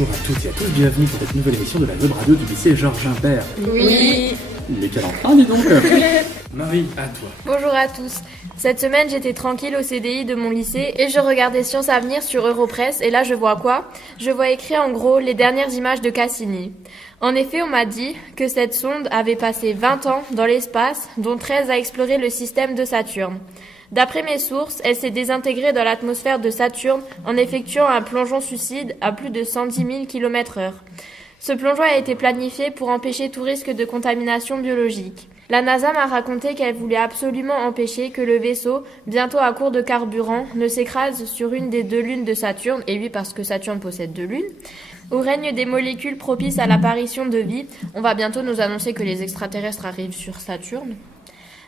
Bonjour à toutes et à tous, bienvenue pour cette nouvelle émission de la web radio du lycée Georges Imbert. Oui. Il est quelle heure ? Ah, dis donc. Marie, à toi. Bonjour à tous. Cette semaine, j'étais tranquille au CDI de mon lycée et je regardais Science Avenir sur Europresse et là, je vois quoi ? Je vois écrit en gros les dernières images de Cassini. En effet, on m'a dit que cette sonde avait passé 20 ans dans l'espace, dont 13 à explorer le système de Saturne. D'après mes sources, elle s'est désintégrée dans l'atmosphère de Saturne en effectuant un plongeon suicide à plus de 110 000 km/h. Ce plongeon a été planifié pour empêcher tout risque de contamination biologique. La NASA m'a raconté qu'elle voulait absolument empêcher que le vaisseau, bientôt à court de carburant, ne s'écrase sur une des 2 lunes de Saturne, et oui parce que Saturne possède 2 lunes, où règnent des molécules propices à l'apparition de vie. On va bientôt nous annoncer que les extraterrestres arrivent sur Saturne.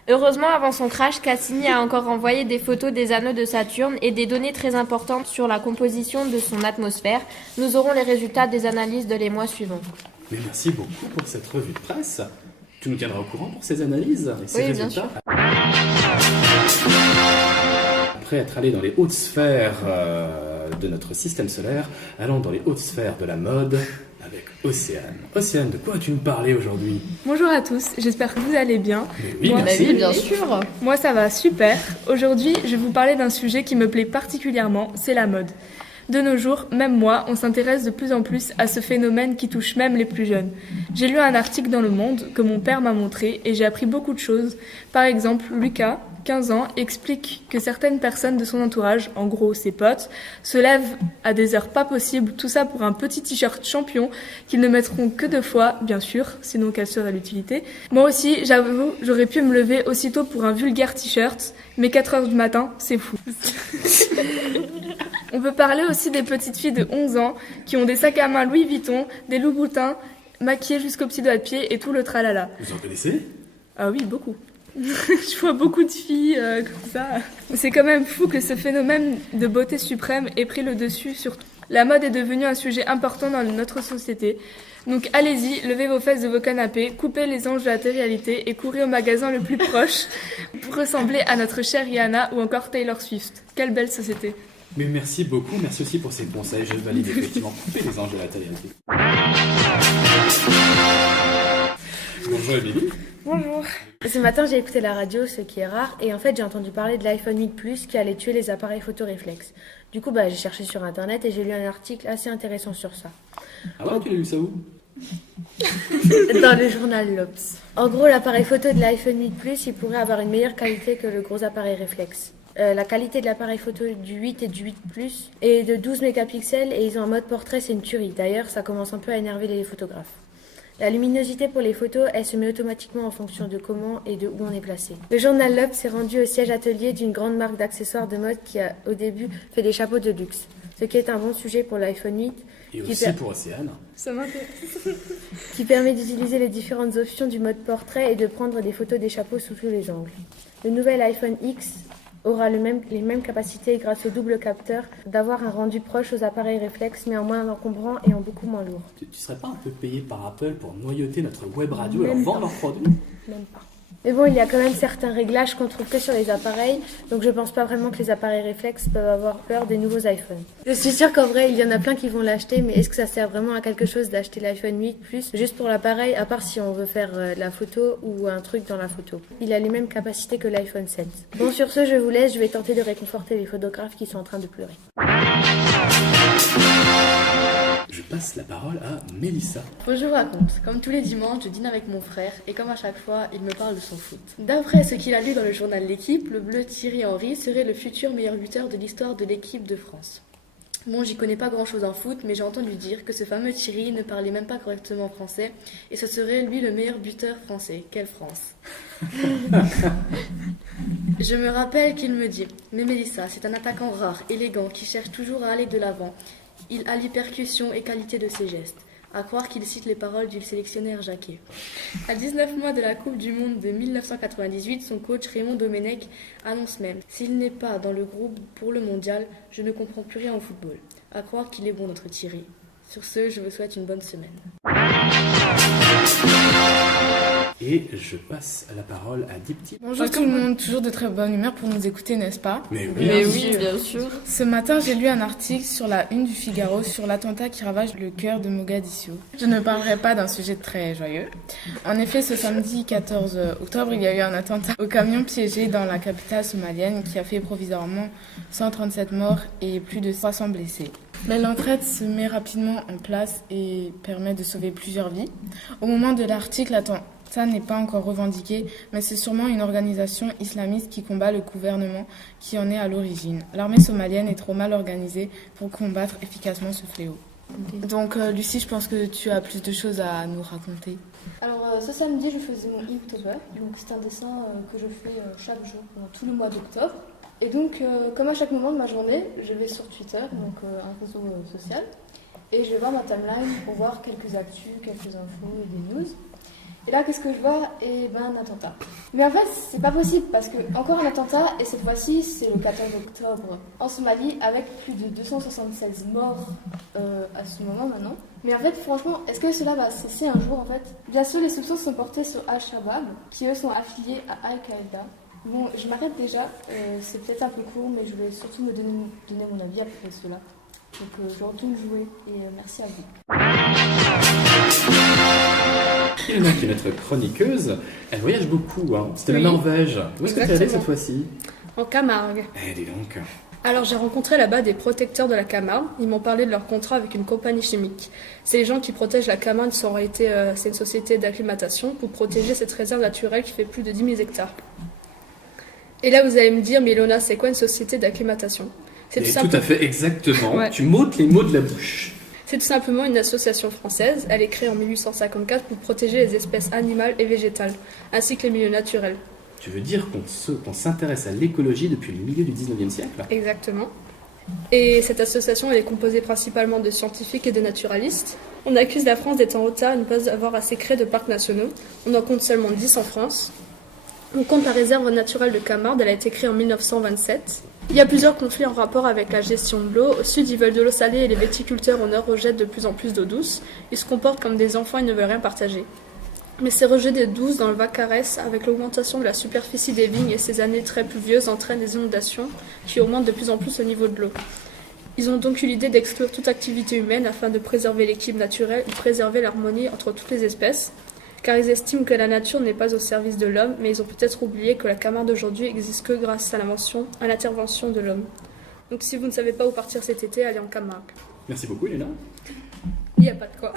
Heureusement, avant son crash, Cassini a encore envoyé des photos des anneaux de Saturne et des données très importantes sur la composition de son atmosphère. Nous aurons les résultats des analyses de les mois suivants. Mais merci beaucoup pour cette revue de presse. Tu nous tiendras au courant pour ces analyses et ces Oui, résultats. bien sûr. Après être allé dans les hautes sphères de notre système solaire, allons dans les hautes sphères de la mode avec Océane. Océane, de quoi vas-tu nous parler aujourd'hui ? Bonjour à tous, j'espère que vous allez bien. Mais oui, Moi, merci. Oui, bien sûr. Moi ça va super. Aujourd'hui, je vais vous parler d'un sujet qui me plaît particulièrement, c'est la mode. De nos jours, même moi, on s'intéresse de plus en plus à ce phénomène qui touche même les plus jeunes. J'ai lu un article dans Le Monde que mon père m'a montré et j'ai appris beaucoup de choses. Par exemple, Lucas, 15 ans, explique que certaines personnes de son entourage, en gros ses potes, se lèvent à des heures pas possibles, tout ça pour un petit t-shirt champion qu'ils ne mettront que 2 fois, bien sûr, sinon quelle serait l'utilité. Moi aussi, j'avoue, j'aurais pu me lever aussitôt pour un vulgaire t-shirt, mais 4 heures du matin, c'est fou. On peut parler aussi des petites filles de 11 ans qui ont des sacs à main Louis Vuitton, des Louboutins, maquillées jusqu'aux petits doigts de pied et tout le tralala. Vous en connaissez ? Ah oui, beaucoup. Je vois beaucoup de filles comme ça. C'est quand même fou que ce phénomène de beauté suprême ait pris le dessus sur tout. La mode est devenue un sujet important dans notre société. Donc allez-y, levez vos fesses de vos canapés, coupez les anges de la télé-réalité et courez au magasin le plus proche pour ressembler à notre chère Rihanna ou encore Taylor Swift. Quelle belle société. Mais merci beaucoup, merci aussi pour ces conseils. Je valide effectivement couper les anges de la télé-réalité. Bonjour Émilie. Bonjour. Ce matin, j'ai écouté la radio, ce qui est rare, et en fait, j'ai entendu parler de l'iPhone 8 Plus qui allait tuer les appareils photo réflexes. Du coup, j'ai cherché sur Internet et j'ai lu un article assez intéressant sur ça. Ah ouais, tu l'as lu ça où ? Dans le journal L'Obs. En gros, l'appareil photo de l'iPhone 8 Plus, il pourrait avoir une meilleure qualité que le gros appareil réflexe. La qualité de l'appareil photo du 8 et du 8 Plus est de 12 mégapixels et ils ont un mode portrait, c'est une tuerie. D'ailleurs, ça commence un peu à énerver les photographes. La luminosité pour les photos, elle se met automatiquement en fonction de comment et de où on est placé. Le journal L'Obs s'est rendu au siège atelier d'une grande marque d'accessoires de mode qui a au début fait des chapeaux de luxe, ce qui est un bon sujet pour l'iPhone 8. Et aussi pour Océane. Ça m'intéresse. Qui permet d'utiliser les différentes options du mode portrait et de prendre des photos des chapeaux sous tous les angles. Le nouvel iPhone X aura les mêmes capacités grâce au double capteur d'avoir un rendu proche aux appareils réflexes mais en moins encombrant et en beaucoup moins lourd. Tu serais pas un peu payé par Apple pour noyauter notre web radio et leur Même vendre pas. leurs produits ? Même pas. Mais bon, il y a quand même certains réglages qu'on trouve que sur les appareils, donc je pense pas vraiment que les appareils réflexes peuvent avoir peur des nouveaux iPhones. Je suis sûre qu'en vrai, il y en a plein qui vont l'acheter, mais est-ce que ça sert vraiment à quelque chose d'acheter l'iPhone 8 Plus juste pour l'appareil, à part si on veut faire de la photo ou un truc dans la photo. Il a les mêmes capacités que l'iPhone 7. Bon, sur ce, je vous laisse, je vais tenter de réconforter les photographes qui sont en train de pleurer. Je passe la parole à Mélissa. Bonjour raconte. Comme tous les dimanches, je dîne avec mon frère et comme à chaque fois, il me parle de son foot. D'après ce qu'il a lu dans le journal L'Équipe, le bleu Thierry Henry serait le futur meilleur buteur de l'histoire de l'équipe de France. Bon, j'y connais pas grand chose en foot, mais j'ai entendu dire que ce fameux Thierry ne parlait même pas correctement français et ce serait lui le meilleur buteur français. Quelle France! Je me rappelle qu'il me dit « Mais Mélissa, c'est un attaquant rare, élégant, qui cherche toujours à aller de l'avant. Il allie percussion et qualité de ses gestes. » À croire qu'il cite les paroles du sélectionneur Jacquet. À 19 mois de la Coupe du Monde de 1998, son coach Raymond Domenech annonce même « S'il n'est pas dans le groupe pour le mondial, je ne comprends plus rien au football. » À croire qu'il est bon notre Thierry. Sur ce, je vous souhaite une bonne semaine. Et je passe la parole à Dipti. Bonjour tout le monde, toujours de très bonne humeur pour nous écouter, n'est-ce pas? Mais oui, bien sûr. Ce matin, j'ai lu un article sur la une du Figaro sur l'attentat qui ravage le cœur de Mogadiscio. Je ne parlerai pas d'un sujet très joyeux. En effet, ce samedi 14 octobre, il y a eu un attentat au camion piégé dans la capitale somalienne qui a fait provisoirement 137 morts et plus de 300 blessés. Mais l'entraide se met rapidement en place et permet de sauver plusieurs vies. Au moment de l'article, l'attentat n'est pas encore revendiqué, mais c'est sûrement une organisation islamiste qui combat le gouvernement qui en est à l'origine. L'armée somalienne est trop mal organisée pour combattre efficacement ce fléau. Okay. Donc Lucie, je pense que tu as plus de choses à nous raconter. Alors ce samedi, je faisais mon Inktober, donc c'est un dessin que je fais chaque jour pendant tout le mois d'octobre. Et donc, comme à chaque moment de ma journée, je vais sur Twitter, donc un réseau social, et je vais voir ma timeline pour voir quelques actus, quelques infos et des news. Et là, qu'est-ce que je vois? Eh ben, un attentat. Mais en fait, c'est pas possible, parce que encore un attentat, et cette fois-ci, c'est le 14 octobre en Somalie, avec plus de 276 morts à ce moment maintenant. Mais en fait, franchement, est-ce que cela va cesser un jour, en fait? Bien sûr, les soupçons sont portés sur Al-Shabaab, qui eux sont affiliés à Al-Qaïda. Bon, je m'arrête déjà, c'est peut-être un peu court, mais je voulais surtout me donner mon avis après cela. Donc je retourne jouer, et merci à vous. Ilona, qui est notre chroniqueuse, elle voyage beaucoup, hein. C'était la Norvège. Où est-ce que tu es allée cette fois-ci? En Camargue. Eh, dis donc. Alors j'ai rencontré là-bas des protecteurs de la Camargue. Ils m'ont parlé de leur contrat avec une compagnie chimique. C'est les gens qui protègent la Camargue, en réalité c'est une société d'acclimatation pour protéger cette réserve naturelle qui fait plus de 10 000 hectares. Et là, vous allez me dire, mais Ilona, c'est quoi une société d'acclimatation? C'est tout à fait, exactement. Ouais. Tu m'ôtes les mots de la bouche. C'est tout simplement une association française. Elle est créée en 1854 pour protéger les espèces animales et végétales, ainsi que les milieux naturels. Tu veux dire qu'on s'intéresse à l'écologie depuis le milieu du 19e siècle? Exactement. Et cette association, elle est composée principalement de scientifiques et de naturalistes. On accuse la France d'être en retard et de ne pas avoir assez créé de parcs nationaux. On en compte seulement 10 en France. On compte la réserve naturelle de Camargue, elle a été créée en 1927. Il y a plusieurs conflits en rapport avec la gestion de l'eau. Au sud, ils veulent de l'eau salée et les viticulteurs au nord rejettent de plus en plus d'eau douce. Ils se comportent comme des enfants et ne veulent rien partager. Mais ces rejets d'eau douce dans le Val-Carès, avec l'augmentation de la superficie des vignes et ces années très pluvieuses, entraînent des inondations qui augmentent de plus en plus le niveau de l'eau. Ils ont donc eu l'idée d'exclure toute activité humaine afin de préserver l'équilibre naturel et de préserver l'harmonie entre toutes les espèces. Car ils estiment que la nature n'est pas au service de l'homme, mais ils ont peut-être oublié que la Camargue d'aujourd'hui existe que grâce à l'intervention de l'homme. Donc si vous ne savez pas où partir cet été, allez en Camargue. Merci beaucoup, Léna. Il n'y a pas de quoi.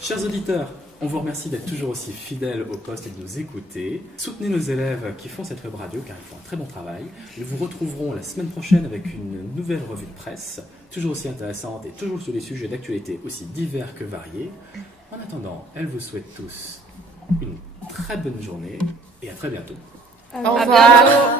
Chers auditeurs, on vous remercie d'être toujours aussi fidèles au poste et de nous écouter. Soutenez nos élèves qui font cette web radio, car ils font un très bon travail. Nous vous retrouverons la semaine prochaine avec une nouvelle revue de presse, toujours aussi intéressante et toujours sur des sujets d'actualité aussi divers que variés. En attendant, elle vous souhaite tous une très bonne journée et à très bientôt. Au revoir.